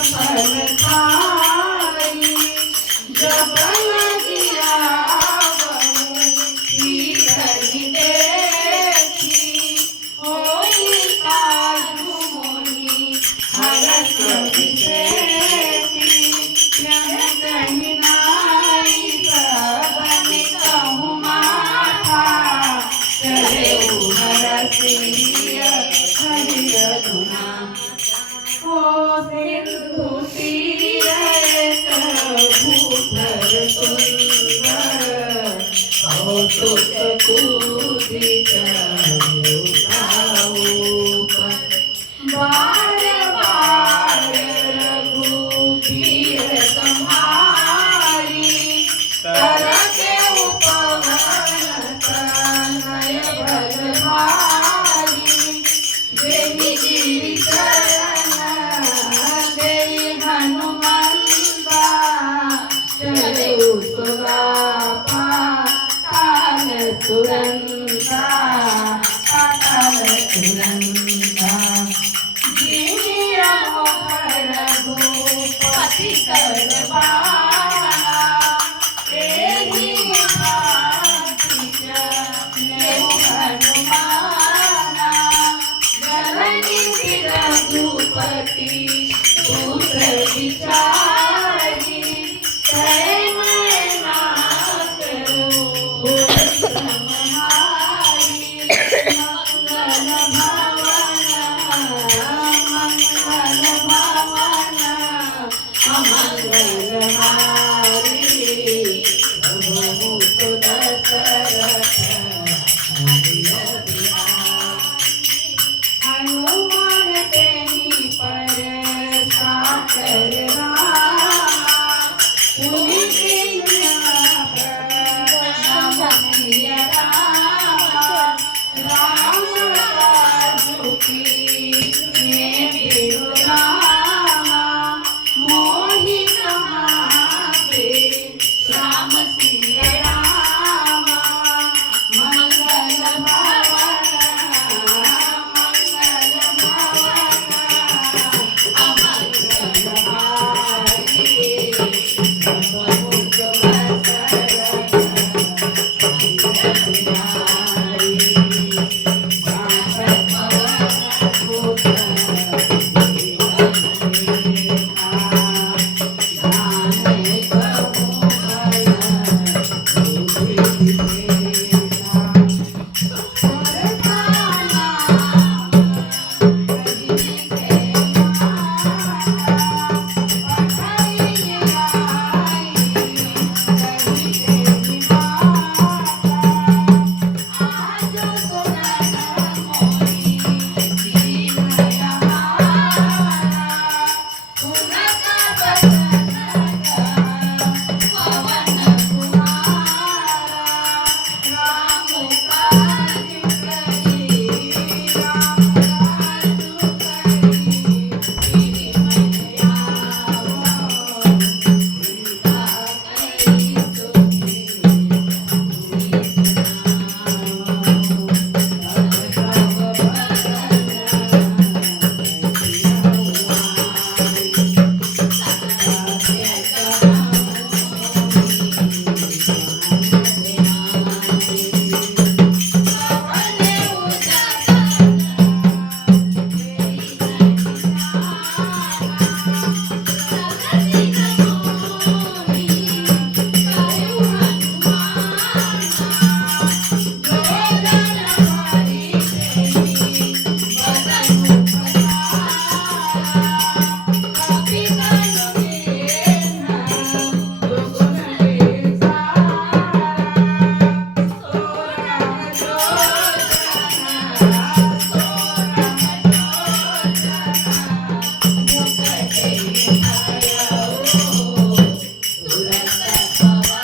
फल खाई जब लगिया कही देखी होई काजू मोही हरस विशेषी कहीं नाई सबन कहूँ माथा चले हरसिय हरिय गुना हो सिंधु तीर भूधर सुंदर कौतुक कूदित बार बार रघुबीर तुम्हारी करके उपवन तनय बलहारी देहि गिरि चरण देहि हनुमंता चले सुरापा काल तुरंता काल तुरंता जिमिया मोहर भूपति करवाना तेरी भांति चले हनुमाना जननी रघुपति पुत्र विचारी जय नाथ मंगल भवन अमंगल हारी।